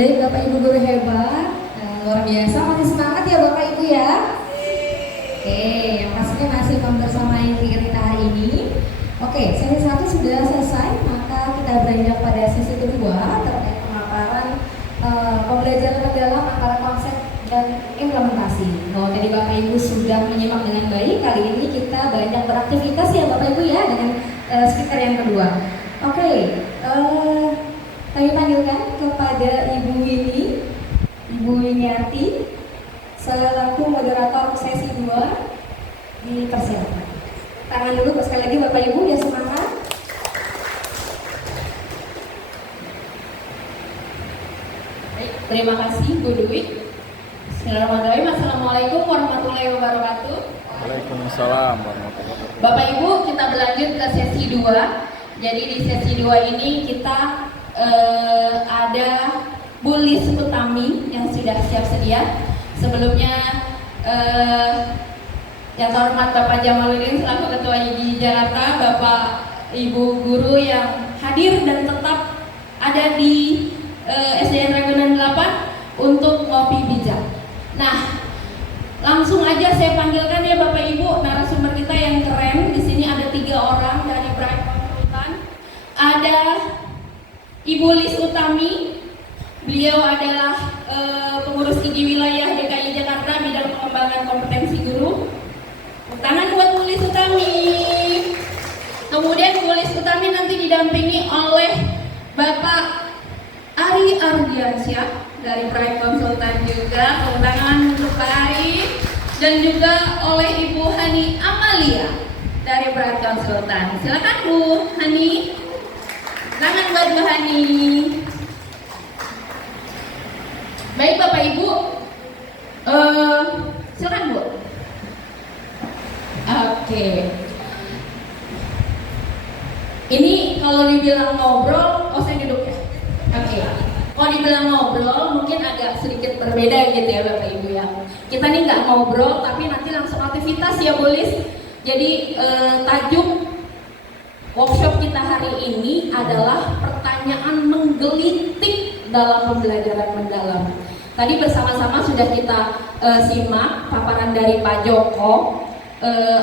Baik Bapak Ibu guru hebat, luar biasa, masih semangat ya Bapak Ibu ya. Oke, yang pastinya masih membersamai kita hari ini. Oke, sesi 1 sudah selesai, maka kita beranjak pada sesi kedua terkait pemaparan pembelajaran mendalam antara konsep dan implementasi. Oh, tadi Bapak Ibu sudah menyimak dengan baik. Kali ini kita banyak beraktivitas ya Bapak Ibu ya dengan speaker yang kedua. Oke, kami panggilkan kepada Ibu Winiarti selaku moderator sesi 2 dipersilakan. Tangan dulu sekali lagi Bapak Ibu ya, semangat. Baik, terima kasih Bu Dwi. Bismillahirrahmanirrahim. Assalamualaikum warahmatullahi wabarakatuh. Waalaikumsalam warahmatullahi wabarakatuh. Bapak Ibu, kita berlanjut ke sesi 2. Jadi di sesi 2 ini kita ada Bu Lis Utami yang sudah siap sedia. Sebelumnya yang terhormat Bapak Jamaluddin selaku Ketua IGI Jakarta, Bapak Ibu guru yang hadir dan tetap ada di SDN Ragunan 8 untuk ngopi bijak. Nah, langsung aja saya panggilkan ya Bapak Ibu narasumber kita yang keren. Di sini ada 3 orang dari Bright Consultant. Ada Ibu Lis Utami, beliau adalah pengurus IGI wilayah DKI Jakarta bidang pengembangan kompetensi guru. Tangan buat Bu Lis Utami. Kemudian Bu Lis Utami nanti didampingi oleh Bapak Ari Ardiansyah dari Bright Consultant juga. Tangan untuk Pak Ari. Dan juga oleh Ibu Hani Amalia dari Bright Consultant. Silakan Bu Hani. Tangan buat Bu Hani. Baik Bapak Ibu, silakan Bu. Oke. Ini kalau dibilang ngobrol, saya duduk ya. Oke. Kalau dibilang ngobrol, mungkin agak sedikit berbeda gitu ya Bapak Ibu ya. Kita nih nggak ngobrol, tapi nanti langsung aktivitas ya Bu Lis. Jadi tajuk workshop kita hari ini adalah pertanyaan menggelitik dalam pembelajaran mendalam. Tadi bersama-sama sudah kita simak paparan dari Pak Joko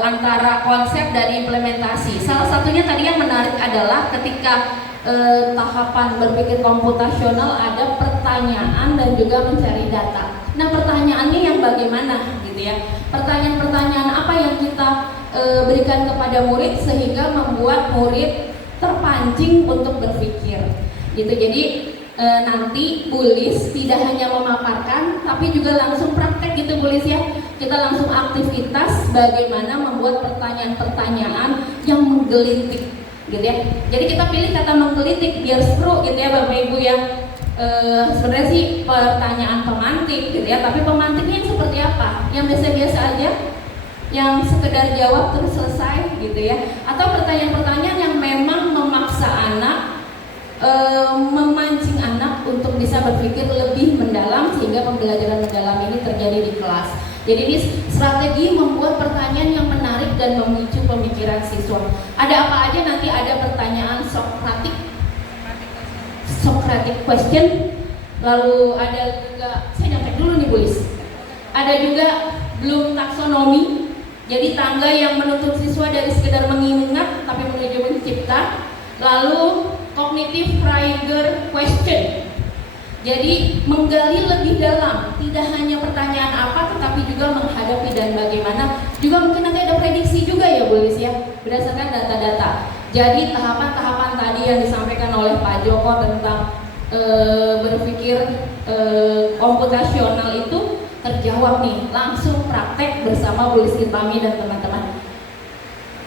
antara konsep dan implementasi. Salah satunya tadi yang menarik adalah ketika tahapan berpikir komputasional ada pertanyaan dan juga mencari data. Nah, pertanyaannya yang bagaimana gitu ya? Pertanyaan-pertanyaan apa yang kita berikan kepada murid sehingga membuat murid terpancing untuk berpikir gitu. Jadi nanti Bu Lis tidak hanya memaparkan tapi juga langsung praktek gitu Bu Lis ya. Kita langsung aktivitas bagaimana membuat pertanyaan-pertanyaan yang menggelitik gitu ya. Jadi kita pilih kata menggelitik biar seru gitu ya Bapak Ibu ya. Sebenarnya sih pertanyaan pemantik gitu ya, tapi pemantiknya yang seperti apa? Yang biasa-biasa aja, yang sekedar jawab terus selesai gitu ya, atau pertanyaan-pertanyaan yang memang memaksa anak, memancing anak untuk bisa berpikir lebih mendalam sehingga pembelajaran mendalam ini terjadi di kelas. Jadi ini strategi membuat pertanyaan yang menarik dan memicu pemikiran siswa. Ada apa aja nanti? Ada pertanyaan Socratic question, lalu ada juga, saya nyampe dulu nih Bu Lis, ada juga Bloom taksonomi. Jadi tangga yang menuntut siswa dari sekedar mengingat tapi menuju mencipta. Lalu cognitive trigger question. Jadi menggali lebih dalam, tidak hanya pertanyaan apa tetapi juga menghadapi dan bagaimana. Juga mungkin nanti ada prediksi juga ya Bu Lis ya, berdasarkan data-data. Jadi tahapan-tahapan tadi yang disampaikan oleh Pak Joko tentang berpikir komputasional itu terjawab nih, langsung praktek bersama Bu Lis Utami dan teman-teman.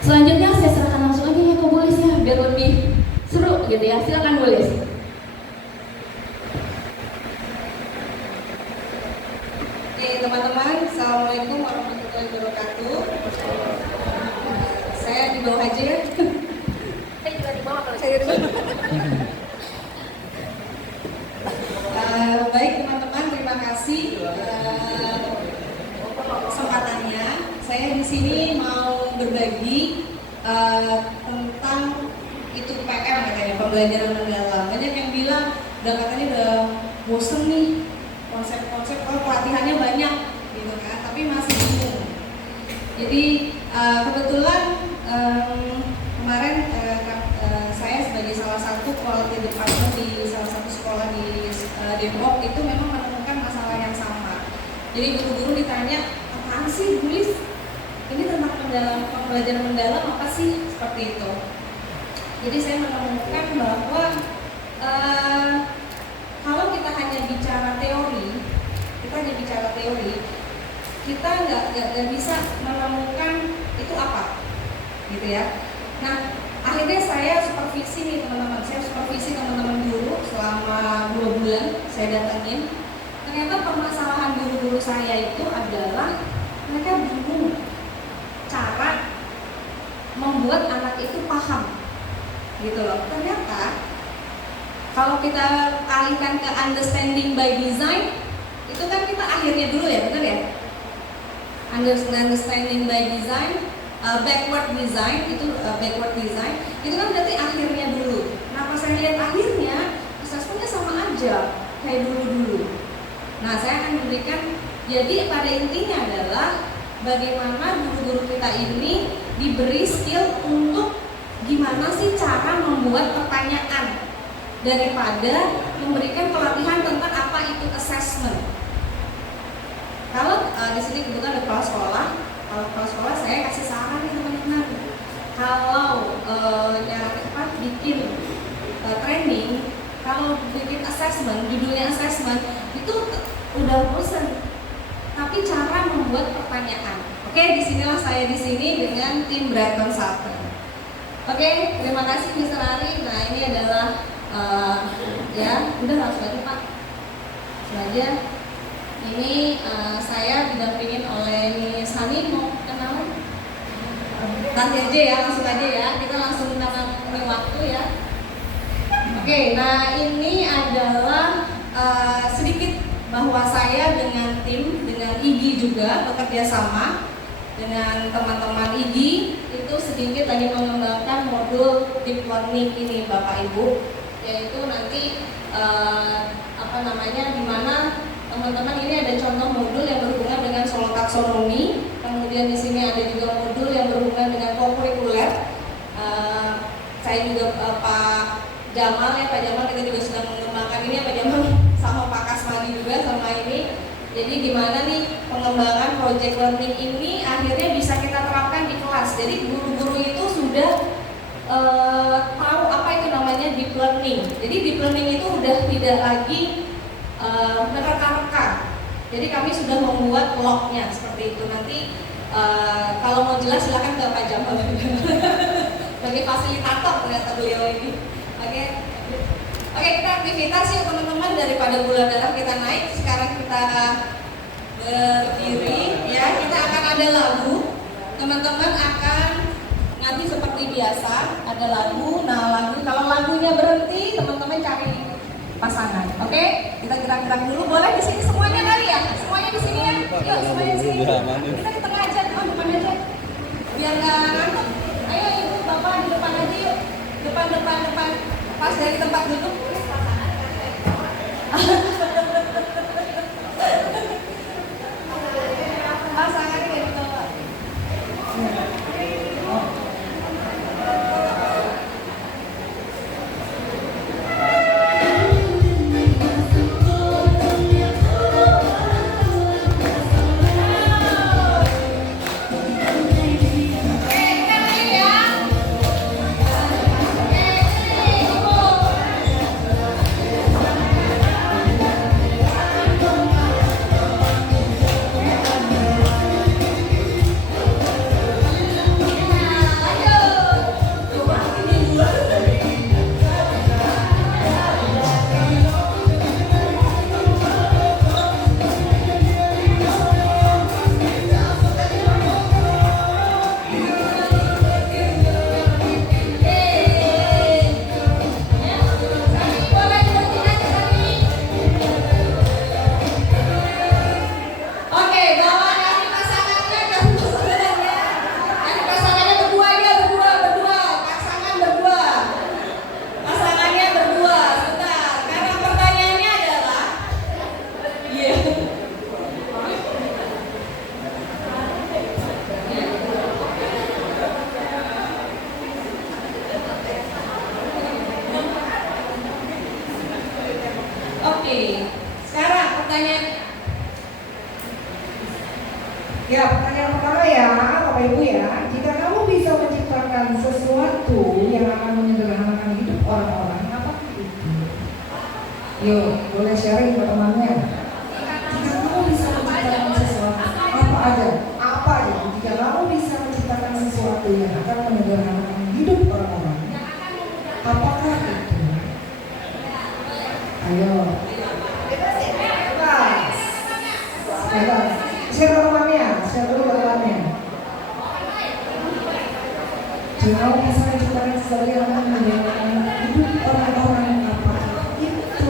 Selanjutnya saya serahkan langsung aja ya ke Bu Lis ya, biar lebih seru gitu ya. Silakan Bu Lis. Oke teman-teman, Assalamualaikum warahmatullahi wabarakatuh. Saya di bawah aja ya. Saya juga di bawah kalau Saya di bawah. Baik teman-teman, terima kasih kesempatannya. Saya di sini mau berbagi tentang itu PM katanya, pembelajaran mendalam. Banyak yang bilang udah katanya udah bosen nih, konsep-konsep pelatihannya banyak gitu kan, tapi masih bingung. Jadi kebetulan kemarin saya sebagai salah satu quality department di salah satu sekolah di Depok itu memang menemukan masalah yang sama. Jadi guru-guru ditanya, apaan sih Bu Lis? Ini tentang pembelajaran mendalam apa sih? Seperti itu. Jadi saya menemukan bahwa kalau kita hanya bicara teori, kita nggak bisa menemukan itu apa, gitu ya. Nah, akhirnya saya supervisi nih teman-teman, teman-teman guru selama 2 bulan saya datangin. Ternyata permasalahan guru-guru saya itu adalah mereka bingung cara membuat anak itu paham, gitu loh. Ternyata kalau kita alihkan ke understanding by design, itu kan kita akhirnya dulu ya, benar ya? Understanding by design, backward design itu kan berarti akhirnya dulu. Nah, pas saya lihat akhirnya, assessmentnya sama aja kayak dulu. Nah, saya akan memberikan, jadi pada intinya adalah bagaimana guru-guru kita ini diberi skill untuk gimana sih cara membuat pertanyaan daripada memberikan pelatihan tentang apa itu assessment. Kalau di sini kebetulan ada kepala sekolah, saya kasih saran nih teman-teman. Kalau bikin training, kalau bikin assessment, judulnya assessment itu udah bosen. Tapi cara membuat pertanyaan. Oke, disinilah saya di sini dengan tim Bright Consultant. Oke, terima kasih Mr. Ari. Nah, ini adalah ya, udah langsung aja Pak. Langsung aja. Ini saya didampingin oleh Miss Hani, mau kenalan? Nanti aja ya, langsung aja ya. Kita langsung menangani waktu ya. Oke, nah ini adalah sedikit bahwa saya dengan tim, dengan IGI juga bekerja sama dengan teman-teman IGI itu sedikit lagi mengembangkan modul deep learning ini Bapak Ibu, yaitu nanti di mana teman-teman ini ada contoh modul yang berhubungan dengan solo taksonomi, kemudian di sini ada juga modul yang berhubungan dengan kokurikuler. Saya juga Pak Jamal kita juga sedang mengembangkan ini, Pak Jamal sama Pak Kasmadi juga sama ini. Jadi gimana nih pengembangan project learning ini akhirnya bisa kita terapkan di kelas. Jadi guru-guru itu sudah tahu apa itu namanya deep learning. Jadi deep learning itu udah tidak lagi mereka-reka. Jadi kami sudah membuat lognya seperti itu. Nanti kalau mau jelas silakan ke Pak Jamal. Sebagai fasilitator ternyata beliau ini. Oke, kita aktivitas yuk teman-teman, daripada gula darah kita naik. Sekarang kita berdiri ya. Kita akan ada lagu. Teman-teman akan nanti seperti biasa ada lagu. Nah, kalau lagunya berhenti, teman-teman cari pasangan. Oke? Kita gerak-gerak dulu. Boleh di sini semuanya kali ya? Semuanya di sini ya. Yuk, semuanya di sini. Kita di tengah aja, depan aja. Biar nggak ngantuk. Ayo Ibu, Bapak di depan aja yuk. Depan. Pas dari tempat duduk. Pasangannya dari bawah. sekarang pertanyaan. Ya, pertanyaan pertama ya, Bapak Ibu ya. Jika kamu bisa menciptakan sesuatu yang akan menyederhanakan hidup orang-orang, apa itu? Yuk, boleh sharing ke temannya. Jika kamu bisa menciptakan sesuatu, apa aja? Apa aja? Jika kamu bisa menciptakan sesuatu yang akan menyederhanakan hidup orang-orang, apakah itu? Ayo. Bebas. Bebas. Share temannya, share dulu temannya. Jika kamu bisa menciptakan sesuatu yang akan menyederhanakan hidup orang-orang, apa itu?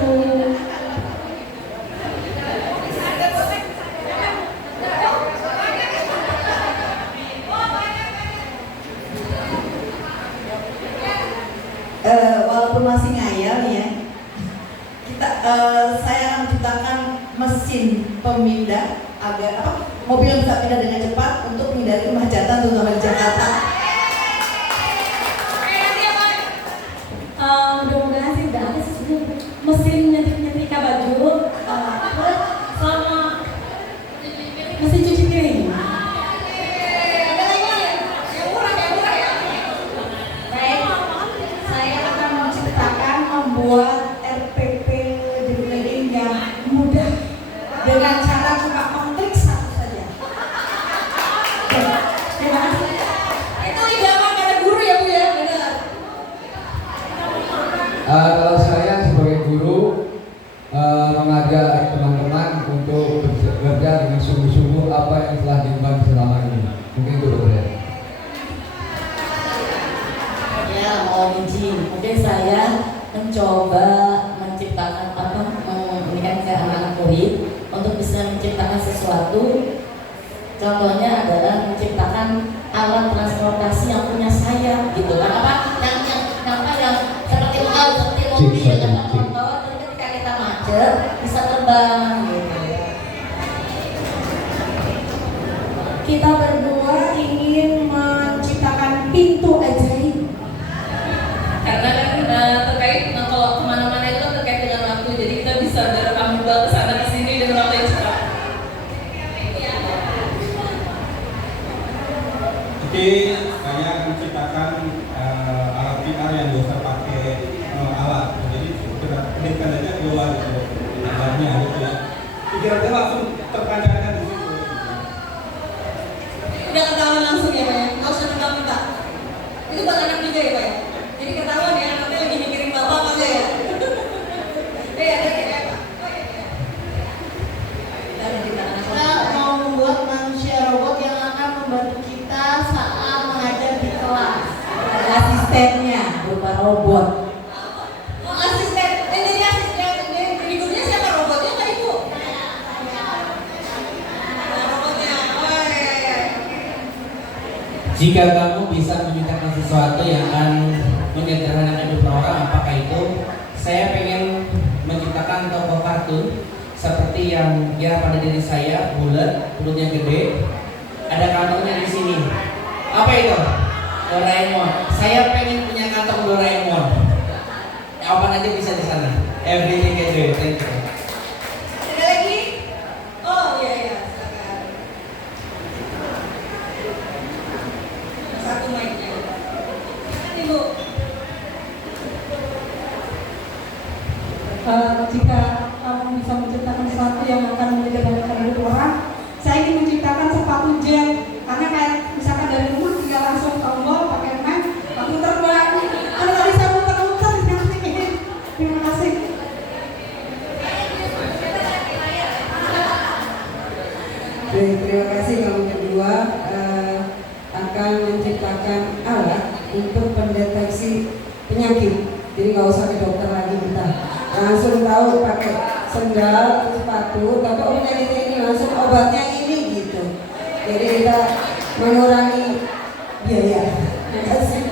Walaupun masih ngayal nih ya, saya akan menciptakan mesin pemindah agar mobil yang bisa pindah dengan cepat untuk menghindari kemacetan terutama di Jakarta. Mudah-mudahan sih udah ada sih mesin nyetrika baju, sama mesin cuci piring. Saya akan menciptakan membuat RPP Debuleding yang mudah dengan cara cuma mengklik satu saja. Terima kasih. Itu idaman pada guru ya Bu ya, benar. Kalau saya sebagai guru mengajak teman-teman untuk bekerja dengan sungguh-sungguh apa yang telah diemban selama ini. Mungkin itu boleh. Ya, mohon izin. Mungkin saya mencoba menciptakan ini kan ke anak-anak murid untuk bisa menciptakan sesuatu. Contohnya adalah menciptakan alat transportasi yang punya sayap gitu kan, yang seperti mobil atau motor, jadi ketika kita macet bisa terbang gitu. Kita berdua ingin menciptakan pintu ajaib. Karena kan terkait kalau kemana-mana itu kan terkait dengan waktu, jadi kita bisa direkam ke sana ke sini dengan waktu yang cepat. Oke, saya akan menciptakan alat VR yang bisa pakai alat, jadi pendekatan aja keluar gitu, alatnya gitu ya. Pikirannya langsung terpancarkan di situ. Udah ketahuan langsung ya Pak ya, nggak usah minta. Itu buat anak juga ya Pak ya. Jadi ketahuan ya anaknya lagi mikirin bapak apa enggak ya. Ya ada ya Pak. Kita mau membuat manusia robot yang akan membantu kita saat mengajar di kelas. Ada asistennya berupa robot. Oh, asisten, jadi asisten, jadi gurunya siapa, robotnya nggak Ibu? Nah, robotnya, oh iya. Jika kamu bisa menciptakan sesuatu yang akan menyederhanakan hidup orang, apakah itu? Saya pengen menciptakan tokoh kartun seperti yang ya pada diri saya, bulat, perutnya gede, ada kantongnya di sini. Apa itu? Doraemon. Saya pengen punya kantong Doraemon. Apa aja bisa di sana. Everything can do it. Thank you. Ada lagi? Oh iya, silakan. Satu mic-nya. Silakan Ibu. Jika kamu bisa menciptakan sesuatu yang akan menyederhanakan hidup orang, saya ingin menciptakan sepatu jet. Karena kayak misalkan dari rumah tinggal langsung tombol pakai rem, lalu terbang. Kalau nggak bisa muter-muter, terima kasih. Terima kasih kamu berdua akan menciptakan alat untuk pendeteksi penyakit. Jadi nggak usah ke dokter lagi kita. Langsung tahu pakai sendal, sepatu, tapi penyakitnya ini langsung obatnya ini gitu. Jadi kita mengurangi biaya. Terima kasih.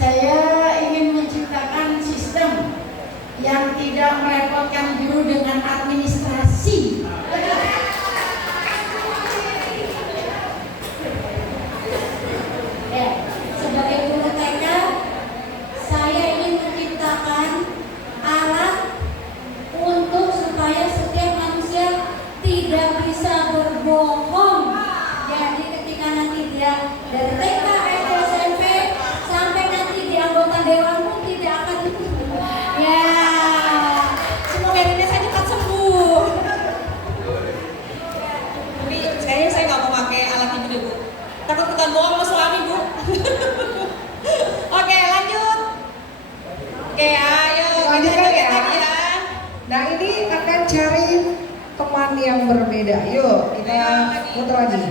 Saya ingin menciptakan sistem yang tidak merepotkan guru dengan administrasi. berbeda. Yuk kita putar lagi.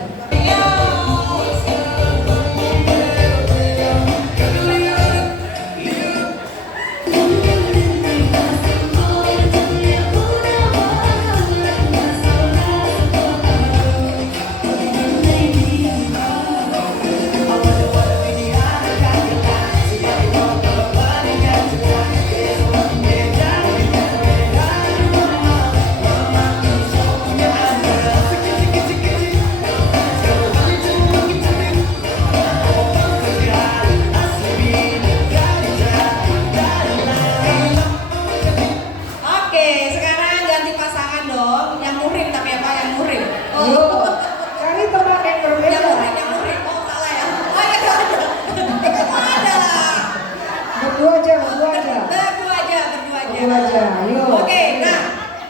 Oke, sekarang ganti pasangan dong. Yang murim tapi apa yang murim? Yuk cari teman yang berbeda. Yang murim. Oh salah ya. Oh ya nggak ada. Ada lah. Berdua aja. Berdua aja. Yuk. Oke, nah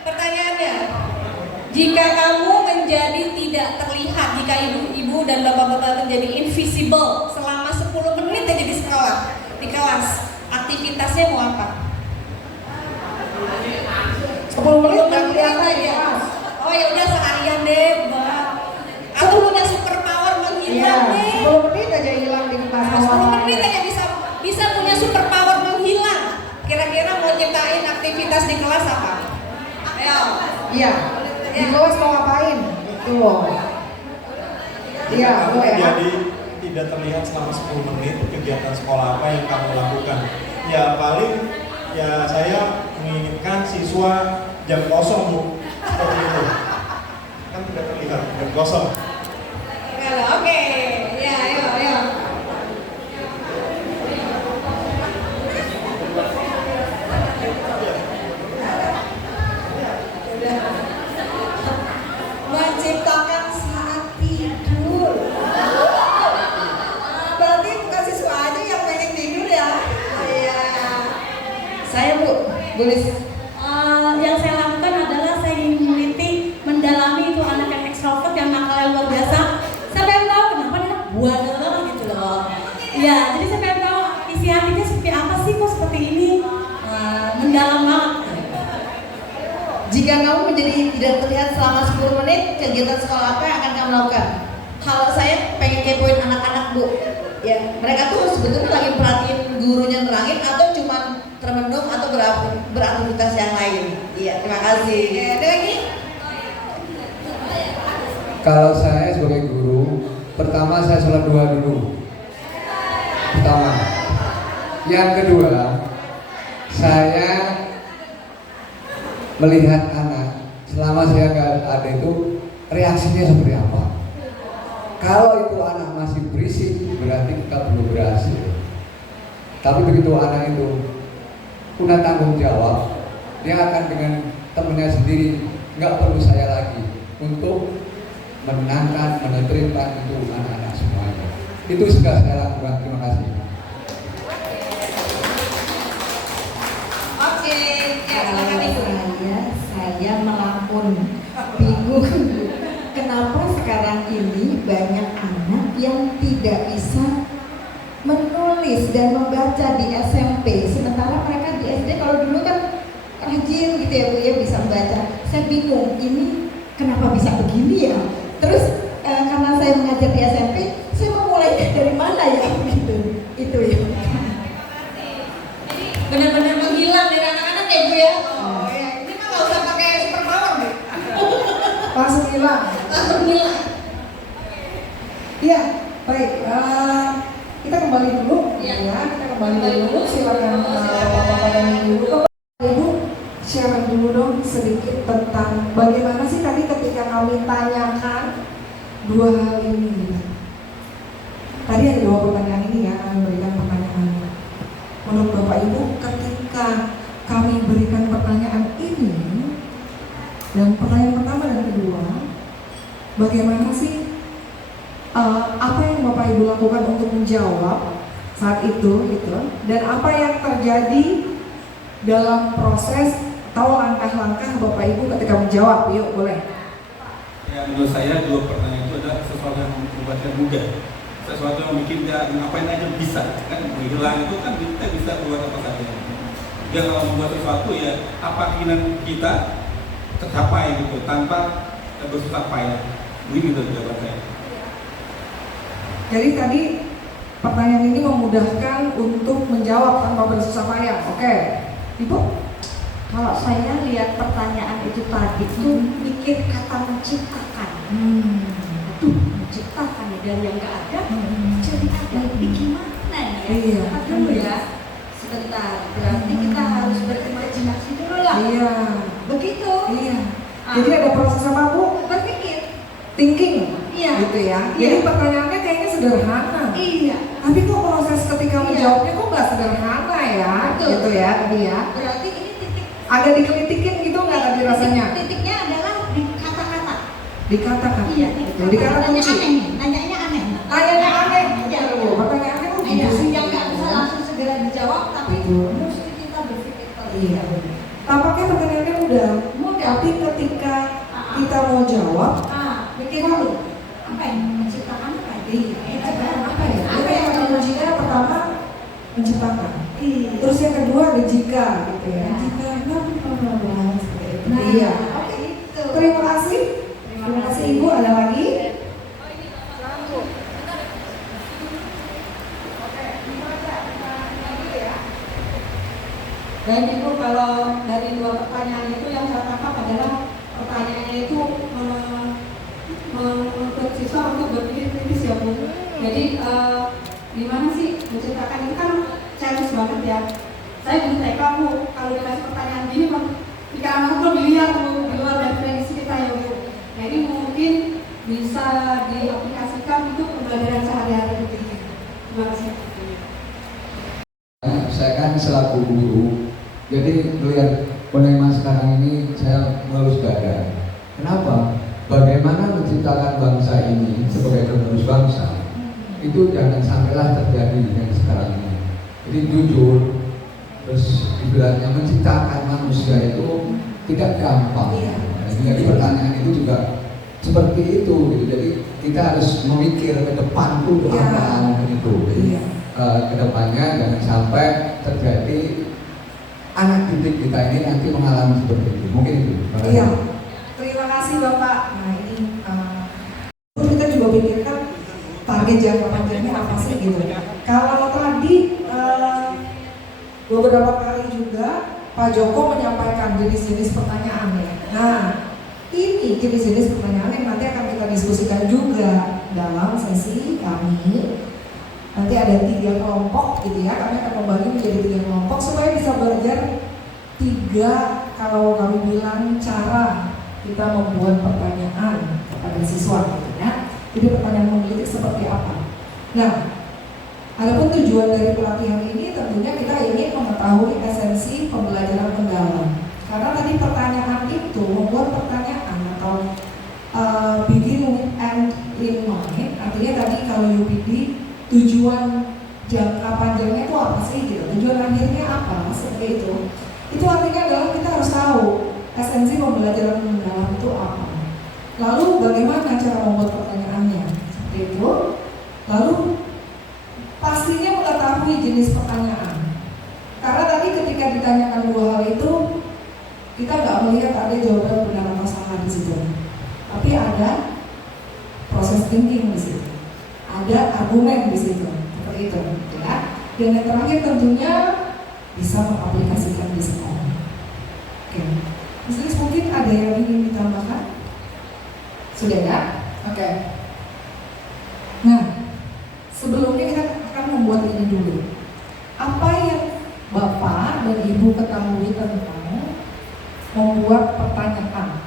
pertanyaannya, jika kamu menjadi tidak terlihat, jika ibu dan bapak-bapak menjadi invisible selama 10 menit aja di kelas, aktivitasnya mau apa? 10 menit nggak 10 kelihatan aja. ya. Oh ya udah seharian deh, Mbak. Atau punya super power menghilang Iya, deh. 10 menit aja hilang di kelas. 10 menit aja bisa punya super power menghilang. Kira-kira mau ciptain aktivitas di kelas apa? Ayo. Iya. Di kelas mau ngapain? Tuh. Iya, boleh ya. Jadi tidak terlihat selama 10 menit kegiatan sekolah apa yang kamu lakukan. Ya paling ya saya menginginkan siswa jam kosong Bu. Seperti itu. Kan tidak terlihat jam kosong. Oke. Ya, ayo. Menciptakan saat tidur. Berarti bukan siswa aja yang pengen tidur ya? Iya. Saya Bu, tulis. Yang saya lakukan adalah saya ingin meneliti, mendalami itu anak yang ekstrovert yang nakalnya luar biasa. Saya pengen tahu kenapa dia bandel banget gitu loh. Ya, jadi saya pengen tahu isi hatinya seperti apa sih kok seperti ini. Mendalam banget. Jika kamu menjadi tidak terlihat selama 10 menit, kegiatan sekolah apa yang akan kamu lakukan? Kalau saya pengen kepoin anak-anak Bu, ya mereka tuh sebetulnya lagi perhatiin gurunya nerangin atau cuma termenung atau beraktivitas yang lain. Iya, terima kasih. Ada lagi? Kalau saya sebagai guru, pertama saya sholat duha dulu. Pertama. Yang kedua, saya melihat anak selama saya nggak ada itu reaksinya seperti apa. Kalau itu anak masih berisik, berarti kita belum berhasil. Tapi begitu anak itu punya tanggung jawab, dia akan dengan temennya sendiri, nggak perlu saya lagi untuk menenangkan, menertibkan itu anak-anak semuanya. Itu sudah saya lakukan. Terima kasih. Oke, ya silakan Ibu. Saya melamun, bingung. Kenapa sekarang ini banyak anak yang tidak bisa menulis dan membaca di SMP, sementara mereka di SD kalau dulu kan rajin gitu ya Bu ya, bisa membaca. Saya bingung, ini kenapa bisa begini ya? Terus karena saya mengajar di SMP, saya mau mulai dari mana ya gitu. Itu ya. Benar-benar menghilang dari anak-anak ya Bu ya. Oh ya, ini mah nggak usah pakai super power Bu. Langsung hilang. Langsung hilang. Iya, baik. Kita kembali dulu, ya. Kita kembali dulu. Silakan bapak-bapak dan ibu. Ibu, share dulu dong sedikit tentang bagaimana sih tadi ketika kami tanyakan dua hal ini. Tadi ada dua pertanyaan ini ya, kami berikan pertanyaannya. Menurut Bapak Ibu, ketika kami berikan pertanyaan ini, dan pertanyaan pertama dan kedua, bagaimana sih apa yang Bapak Ibu lakukan untuk menjawab saat itu gitu, dan apa yang terjadi dalam proses atau langkah-langkah Bapak Ibu ketika menjawab? Yuk, boleh. Ya, menurut saya dua pertanyaan itu adalah sesuatu yang membuatnya mudah, sesuatu yang bikin dia ngapain aja bisa kan. Menghilang itu kan kita bisa buat apa saja. Dia kalau membuat sesuatu ya apa keinginan kita tercapai gitu tanpa bersusah payah. Begitu jawaban saya. Jadi tadi pertanyaan ini memudahkan untuk menjawab tanpa bersusah payah. Oke, Ibu? Kalau saya lihat pertanyaan itu tadi tuh mikir kata menciptakan. Aduh, menciptakan ya dari yang nggak ada jadi ada. Ini gimana ya? Iya. Dulu ya. Sebentar. Berarti kita harus berimajinasi dulu lah. Iya. Begitu. Iya. Jadi ada proses apa, Bu? Berpikir. Thinking. Iya. Gitu ya. Iya. Jadi pertanyaannya kayaknya sederhana. Iya. Tapi kok proses ketika Iya. menjawabnya kok nggak sederhana ya? Betul. Gitu ya tadi ya. Berarti ini titik. Agak dikelitikin gitu nggak tadi rasanya? Titiknya adalah di kata-kata. Dikatakan. Iya. Gitu. Di kata Nanya kunci. aneh. Nanyanya aneh. Tanyanya aneh. Iya. Betul, Bu. Pertanyaannya kok Iya. gitu sih? Yang nggak bisa langsung segera dijawab, tapi Betul. mesti kita berpikir terlebih Iya. dahulu. Tampaknya pertanyaannya mudah. Tapi ketika kita mau jawab, Mikir dulu. Apa yang menciptakan apa ya? menciptakan apa ya? Jadi yang kata kuncinya pertama menciptakan. Iya. Terus yang kedua ada jika gitu ya. Ya. Jika seperti itu. Nah, Iya. oke itu. Terima kasih. Terima kasih Ibu. Ada lagi? Dan Ibu, kalau dari dua pertanyaan itu yang saya tangkap adalah pertanyaannya itu menuntut siswa untuk berpikir kritis ya Bu. Jadi gimana sih menciptakan itu kan challenge banget ya. Saya belum TK Bu, kalau dikasih pertanyaan gini Pak, pikiran aku lebih liar Bu, di luar dari prediksi kita ya Bu. Nah ini mungkin bisa diaplikasikan untuk pembelajaran sehari-hari begitu. Terima kasih. Saya kan selaku guru, jadi melihat penema sekarang ini saya melus dada. Kenapa? Bagaimana menciptakan bangsa ini sebagai penerus bangsa itu jangan sampailah terjadi yang sekarang ini. Jadi jujur, terus ibaratnya menciptakan manusia itu tidak gampang. Jadi pertanyaan itu juga seperti itu gitu. Jadi kita harus memikir ke depan tuh apa gitu. Jadi kedepannya jangan sampai terjadi anak didik kita ini nanti mengalami seperti itu. Mungkin itu. Iya. Terima kasih Bapak. Nah ini kita juga pikirkan target jangka panjangnya apa sih gitu. Kalau tadi beberapa kali juga Pak Joko menyampaikan jenis-jenis pertanyaan ya. Nah ini jenis-jenis pertanyaan yang nanti akan kita diskusikan juga dalam sesi kami. Nanti ada 3 kelompok gitu ya, kami akan membagi menjadi 3 kelompok supaya bisa belajar 3, kalau kami bilang, cara kita membuat pertanyaan kepada siswa gitu ya. Jadi pertanyaan menggelitik seperti apa. Nah, adapun tujuan dari pelatihan ini tentunya kita ingin mengetahui esensi pembelajaran mendalam. Karena tadi pertanyaan itu membuat pertanyaan atau begin with end in mind. Artinya tadi kalau UPD tujuan jangka panjangnya itu apa sih gitu, tujuan akhirnya apa seperti itu. Itu artinya adalah kita harus tahu esensi pembelajaran mendalam itu apa. Lalu bagaimana cara membuat pertanyaannya seperti itu. Lalu pastinya mengetahui jenis pertanyaan. Karena tadi ketika ditanyakan 2 hal itu kita nggak melihat ada jawaban benar atau salah di situ, tapi ada proses thinking di situ. Ada argumen di situ, seperti itu, ya. Dan yang terakhir tentunya bisa mengaplikasikan di sekolah. Oke, Miss mungkin ada yang ingin ditambahkan? Sudah ya? Oke. Nah, sebelumnya kita akan membuat ini dulu. Apa yang Bapak dan Ibu ketahui tentang membuat pertanyaan?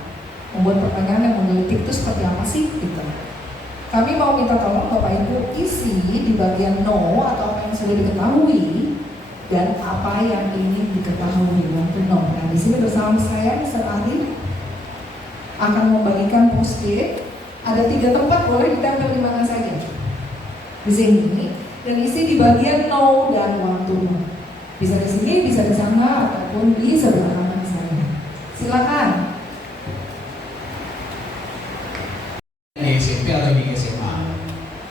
Membuat pertanyaan yang menggelitik itu seperti apa sih? Gitu. Kami mau minta tolong Bapak Ibu isi di bagian no atau apa yang sudah diketahui dan apa yang ingin diketahui untuk no. Nah di sini bersama saya Mr. Ari akan membagikan post-it. Ada 3 tempat, boleh ditempel di mana saja di sini dan isi di bagian no dan waktu no. Bisa di sini, bisa di sana ataupun di sebelah kanan saya. Silakan. Di SMP atau di SMA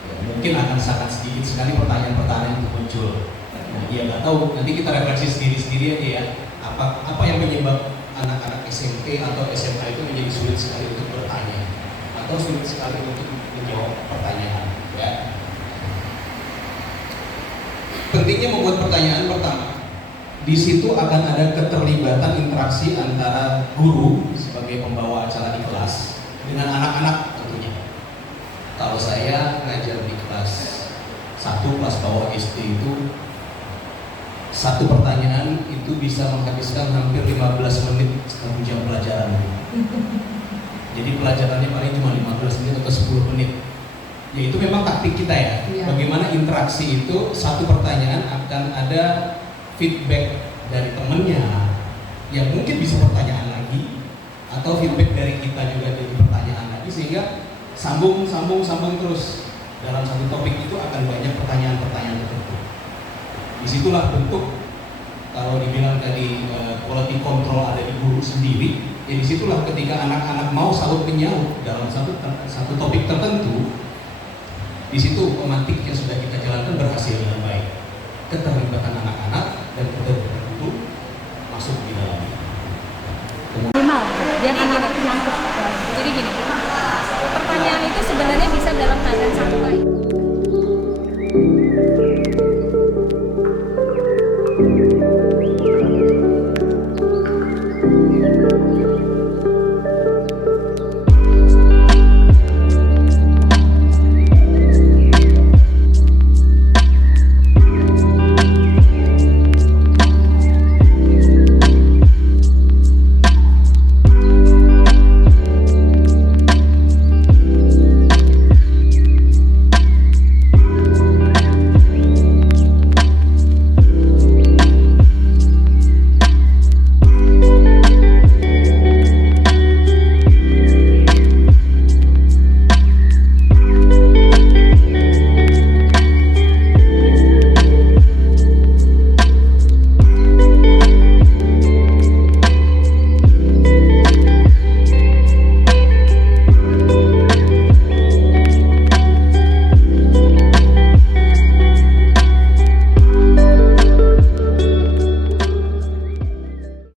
ya, mungkin akan sangat sedikit sekali pertanyaan-pertanyaan itu muncul. Nah, ya nggak tahu, nanti kita refleksi sendiri-sendiri aja ya. Apa yang penyebab anak-anak SMP atau SMA itu menjadi sulit sekali untuk bertanya atau sulit sekali untuk menjawab pertanyaan. Ya. Pentingnya membuat pertanyaan pertama. Di situ akan ada keterlibatan interaksi antara guru sebagai pembawa acara di kelas dengan anak-anak tentunya. Kalau saya ngajar di kelas 1 kelas bawah SD itu satu pertanyaan itu bisa menghabiskan hampir 15 menit setengah jam pelajaran. Jadi pelajarannya paling cuma 15 menit atau 10 menit. Ya itu memang taktik kita ya. Bagaimana interaksi itu satu pertanyaan akan ada feedback dari temennya yang mungkin bisa pertanyaan lagi atau feedback dari kita juga jadi pertanyaan lagi sehingga sambung terus dalam satu topik itu akan banyak pertanyaan-pertanyaan tertentu. Disitulah bentuk kalau dibilang tadi quality control ada di guru sendiri, ya disitulah ketika anak-anak mau salut menyaut dalam satu topik tertentu, di situ pemantik yang sudah kita jalankan berhasil dengan baik. Keterlibatan anak-anak